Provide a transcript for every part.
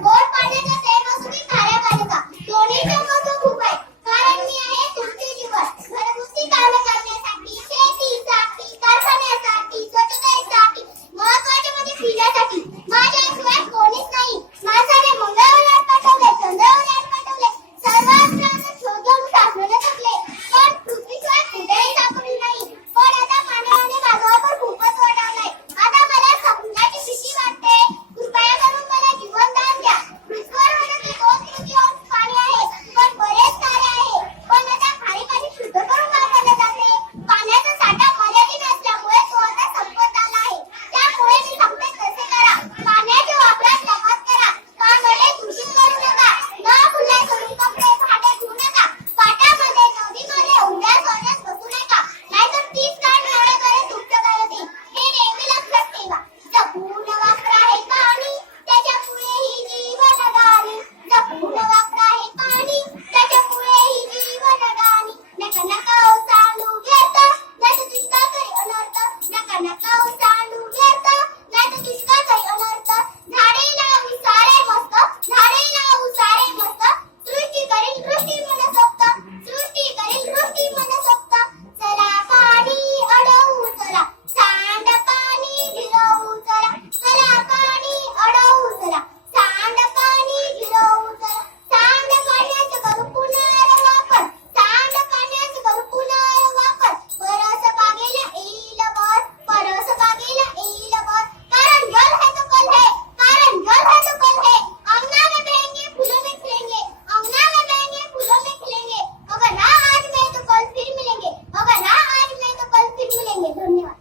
गोड पाण्याचा सेम असू की खाऱ्या पाण्याचा, दोन्हीचे महत्त्व खूप आहे. कारण मी आहे तुमचे जीवन. घरगुती कामे करण्यासाठी, शेतीसाठी, कारखान्यासाठी, स्वच्छतेसाठी, महत्त्वाचे म्हणजे पिण्यासाठी माझ्याशिवाय कोणीच नाही. माणसाने मंगळावर पाठवले, चंद्रावर पाठवले, सर्वांना शोधून सापडले थकले, पण पृथ्वीशिवाय कुठेही सापडले नाही. पण आता मानवाने माझ्यावर खूपच वाढवलंय. आता मला समुद्राची भीती वाटते. कृपया करून मला जीवनदान द्या. पृथ्वीवर म्हणत 2/3 पाणी आहे, पण बरेच सारे आहे. पण आता खारी पाणी शुद्ध करून वापरले जाते. पाण्याचा साठा मर्यादित असल्यामुळे तो आता संपत आला आहे. त्यामुळे मी सांगते तसे करा. पाण्याच्या वापरात कपात करा. पाण्याला दूषित करू नका. न खुले करून कपडे भांडे धुवू नका. पाटामध्ये नदीमध्ये उड्या सोडण्यास बसू नका. नाहीतर 30 काळ नळाद्वारे तुमच्या घरात येईल. हे नेहमी लक्षात ठेवा. जपून वापरा हे पाणी, त्याच्यामुळे ही जीवनदानी. जपून वापरा हे पाणी, त्याच्यामुळे ही जीवनदानी. नका नका ओसाडू व्यर्थ, नाहीतर दुष्काळ करी अनर्थ. नका नका ओसाडू व्यर्थ, नाहीतर दुष्काळ करी अनर्थ. झाडे लावू सारे मस्त, झाडे लावू सारे मस्त. सृष्टी करील दृष्टी मनसोक्त, सृष्टी करील दृष्टी मनसोक्त. चला पाणी अडवू चला, सांड पाणी जिरवू चला. चला पाणी अडवू चला, सांड पाणी जिरवू चला. सांड पाण्याचा करू पुनर्वापर, सांड पाण्याचा करू पुनर्वापर. परस बागेला येईल वर, परस बागेला येईल वर. कारण जल है तो कल है, कारण जल है तो कल है. अंगना में बहेंगे फूलों में खिलेंगे, अंगना में बहेंगे फूलों में खिलेंगे. अगर ना आज में तो कल फिर मिलेंगे, अगर ना आज में तो कल फिर मिलेंगे. धन्यवाद.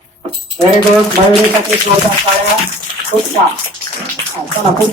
Very good. मयुरीसाठी जोरदार टाळ्या. खूप छान. चला पुढे.